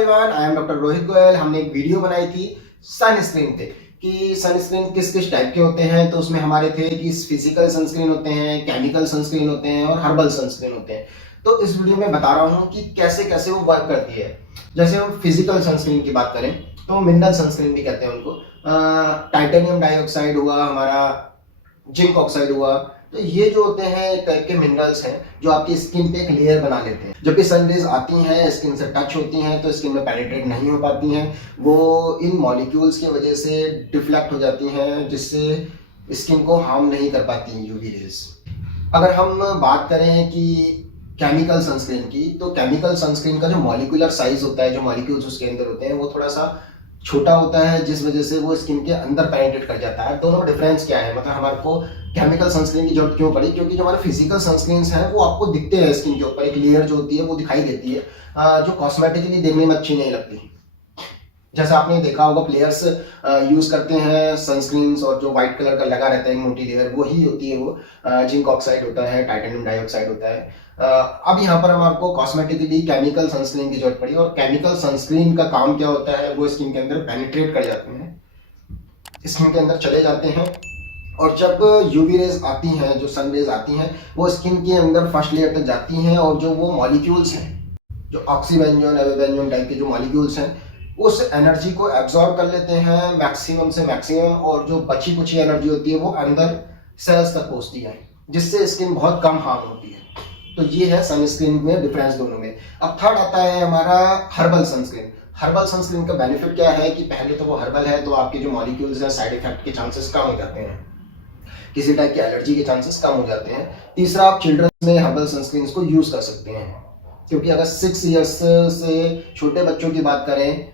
Everyone, I am doctor Rohit Goyal. हमने एक video बनाई थी सनस्क्रीन पे कि सनस्क्रीन किस किस टाइप के होते हैं। तो उसमें हमारे थे कि फिजिकल सनस्क्रीन होते हैं, केमिकल सनस्क्रीन होते हैं और हर्बल सनस्क्रीन होते हैं। तो इस वीडियो में बता रहा हूँ कि कैसे कैसे वो वर्क करती है। जैसे हम फिजिकल सनस्क्रीन की बात करें तो मिनरल सनस्क्रीन भी कहते हैं उनको। टाइटेनियम डाइऑक्साइड हुआ, हमारा जिंक ऑक्साइड हुआ। तो ये जो होते हैं एक टाइप के मिनरल्स हैं जो आपकी स्किन पे एक लेयर बना लेते हैं। जब भी सनरेज आती हैं, स्किन से टच होती हैं तो स्किन में पेनिट्रेट नहीं हो पाती हैं। वो इन मॉलिक्यूल्स की वजह से डिफ्लेक्ट हो जाती हैं, जिससे स्किन को हार्म नहीं कर पाती हैं यूवी रेज। अगर हम बात करें कि केमिकल सनस्क्रीन की, तो केमिकल सनस्क्रीन का जो मॉलिक्यूलर साइज होता है, जो मॉलिक्यूल्स उसके अंदर होते हैं, वो थोड़ा सा छोटा होता है, जिस वजह से वो स्किन के अंदर पेनिट्रेट कर जाता है। दोनों में डिफरेंस क्या है, मतलब हमारे को केमिकल सनस्क्रीन की जरूरत क्यों पड़ी? क्योंकि जो हमारे फिजिकल सनस्क्रीन हैं वो आपको दिखते हैं, स्किन के ऊपर एक लेयर जो होती है वो दिखाई देती है, जो कॉस्मेटिकली देखने में अच्छी नहीं लगती। जैसा आपने देखा होगा प्लेयर्स यूज करते हैं सनस्क्रीन्स, और जो व्हाइट कलर का लगा रहता है मोटी लेयर वही होती है, वो जिंक ऑक्साइड होता है, टाइटेनियम डाइऑक्साइड होता है। अब यहाँ पर हमारे को कॉस्मेटिकली केमिकल सनस्क्रीन की जरूरत पड़ी। और केमिकल सनस्क्रीन का काम क्या होता है, वो स्किन के अंदर पेनिट्रेट कर जाते हैं, स्किन के अंदर चले जाते हैं। और जब यूवी रेज आती हैं, जो सन रेज आती हैं, वो स्किन के अंदर फर्स्ट लेयर तक जाती हैं, और जो वो मॉलिक्यूल्स हैं, जो ऑक्सीबेंजोन एवेबेंजोन टाइप के जो मॉलिक्यूल्स हैं, उस एनर्जी को एब्जॉर्ब कर लेते हैं मैक्सिमम से मैक्सिमम, और जो बची कुछ एनर्जी होती है वो अंदर सेल्स तक पहुंचती है, जिससे स्किन बहुत कम हार्म होती है। तो ये है सनस्क्रीन में डिफरेंस दोनों में। अब थर्ड आता है हमारा हर्बल सनस्क्रीन। हर्बल सनस्क्रीन का बेनिफिट क्या है कि पहले तो वो हर्बल है, तो आपके जो मॉलिक्यूल्स हैं साइड इफेक्ट के चांसेस कम हो जाते हैं, किसी टाइप की एलर्जी के चांसेस कम हो जाते हैं। तीसरा, आप चिल्ड्रन में हर्बल सनस्क्रीन को यूज कर सकते हैं, क्योंकि अगर 6 इयर्स से छोटे बच्चों की बात करें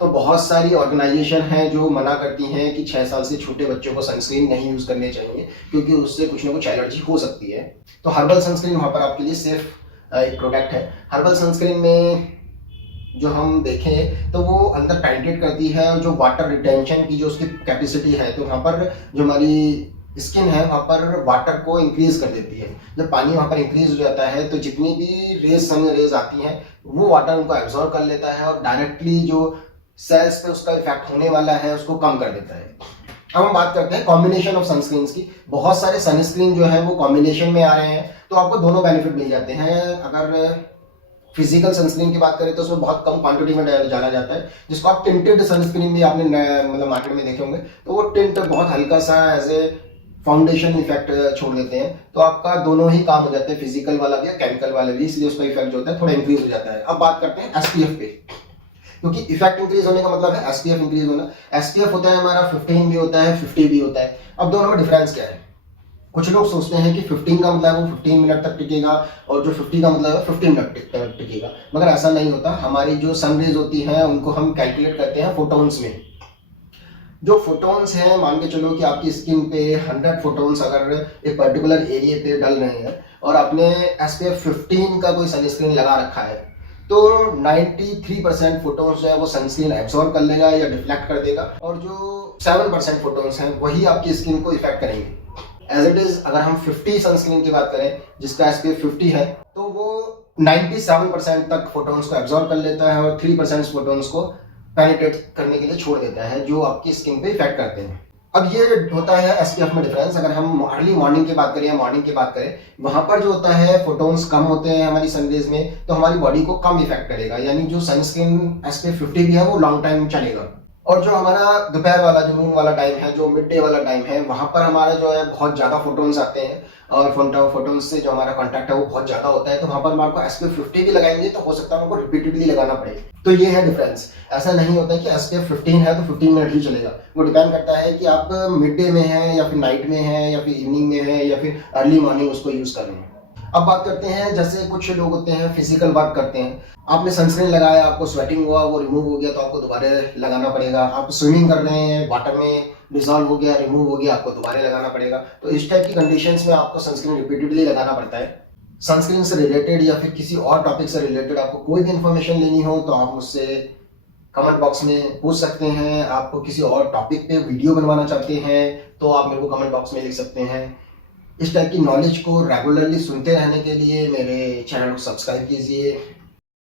तो बहुत सारी ऑर्गेनाइजेशन हैं जो मना करती हैं कि 6 साल से छोटे बच्चों को सनस्क्रीन नहीं यूज करने चाहिए, क्योंकि उससे कुछ ना कुछ एलर्जी हो सकती है। तो हर्बल सनस्क्रीन वहाँ पर आपके लिए सेफ एक प्रोडक्ट है। हर्बल सनस्क्रीन में जो हम देखें तो वो अंदर पेनिट्रेट करती है, और जो वाटर रिटेंशन की जो उसकी कैपेसिटी है, तो वहाँ पर जो हमारी स्किन है वहाँ पर वाटर को इंक्रीज कर देती है। जब पानी वहाँ पर इंक्रीज हो जाता है तो जितनी भी रेज, सन रेज आती हैं, वो वाटर उनको एब्जॉर्ब कर लेता है, और डायरेक्टली जो सेल्स पे उसका इफेक्ट होने वाला है उसको कम कर देता है। अब हम बात करते हैं कॉम्बिनेशन ऑफ सनस्क्रीन की। बहुत सारे सनस्क्रीन जो है वो कॉम्बिनेशन में आ रहे हैं, तो आपको दोनों बेनिफिट मिल जाते हैं। अगर फिजिकल सनस्क्रीन की बात करें तो उसमें बहुत कम क्वांटिटी में डाला जाता है, जिसको आप टिंटेड सनस्क्रीन भी आपने मतलब मार्केट में देखे होंगे, तो वो टिंट बहुत हल्का सा एज ए फाउंडेशन इफेक्ट छोड़ देते हैं। तो आपका दोनों ही काम हो जाते हैं, फिजिकल वाला भी और केमिकल वाला भी, इसलिए उसका इफेक्ट जो होता है थोड़ा इंक्रीज हो जाता है। अब बात करते हैं एसपीएफ पे, क्योंकि इफेक्ट इंक्रीज होने का मतलब है एसपीएफ इंक्रीज होना। एसपीएफ होता है हमारा 15 भी होता है, 50 भी होता है। अब दोनों में डिफरेंस क्या है? कुछ लोग सोचते हैं कि 15 का मतलब वो 15 मिनट तक टिकेगा, और जो 50 का मतलब है 15 मिनट तक टिकेगा, मगर ऐसा नहीं होता। हमारी जो सन रेज होती हैं उनको हम कैलकुलेट करते हैं फोटोन्स में। जो फोटोन्स हैं, मान के चलो कि आपकी स्किन पे 100 फोटोन्स अगर एक पर्टिकुलर एरिया पे डल रहे हैं, और आपने एसपीएफ 15 का कोई सनस्क्रीन लगा रखा है, तो 93% फोटोन्स जो है वो सनस्क्रीन एब्सॉर्ब कर लेगा या डिफ्लेक्ट कर देगा, और जो 7% फोटोन्स हैं वही आपकी स्किन को इफेक्ट करेंगे। एज इट इज अगर हम 50 सनस्क्रीन की बात करें जिसका एसपीएफ 50 है, तो वो 97% तक फोटोन्स को एब्सॉर्ब कर लेता है, और 3% फोटोन्स को पेनिट्रेट करने के लिए छोड़ देता है, जो आपकी स्किन पे इफेक्ट करते हैं। अब ये होता है एसपीएफ में डिफरेंस। अगर हम अर्ली मॉर्निंग की बात करें या मॉर्निंग की बात करें, वहां पर जो होता है फोटोन्स कम होते हैं हमारी सनरेज में, तो हमारी बॉडी को कम इफेक्ट करेगा, यानी जो सनस्क्रीन एसपीएफ 50 भी है वो लॉन्ग टाइम चलेगा। और जो हमारा दोपहर वाला, जो नून वाला टाइम है, जो मिड डे वाला टाइम है, वहां पर हमारा जो है बहुत ज्यादा फोटोन्स आते हैं, और फोटोन्स से जो हमारा कांटेक्ट है वो बहुत ज्यादा होता है, तो वहां पर हमारे को एसपीएफ 50 भी लगाएंगे तो हो सकता है हमको रिपीटेडली लगाना पड़े। तो ये है डिफरेंस। ऐसा नहीं होता कि एसपीएफ 15 है तो 15 मिनट ही चलेगा, वो डिपेंड करता है कि आप मिड डे में है या फिर नाइट में है या फिर इवनिंग में है या फिर अर्ली मॉर्निंग उसको यूज कर रहे हैं। अब बात करते हैं, जैसे कुछ लोग होते हैं फिजिकल वर्क करते हैं, आपने सनस्क्रीन लगाया, आपको स्वेटिंग हुआ, वो रिमूव हो गया, तो आपको दोबारा लगाना पड़ेगा। आप स्विमिंग कर रहे हैं, वाटर में डिजॉल्व हो गया, रिमूव हो गया, आपको दोबारा लगाना पड़ेगा। तो इस टाइप की कंडीशंस में आपको सनस्क्रीन रिपीटेडली लगाना पड़ता है। सनस्क्रीन से रिलेटेड या फिर किसी और टॉपिक से रिलेटेड आपको कोई भी इंफॉर्मेशन लेनी हो तो आप मुझसे कमेंट बॉक्स में पूछ सकते हैं। आपको किसी और टॉपिक पे वीडियो बनवाना चाहते हैं तो आप मेरे को कमेंट बॉक्स में लिख सकते हैं। इस टाइप की नॉलेज को रेगुलरली सुनते रहने के लिए मेरे चैनल को सब्सक्राइब कीजिए।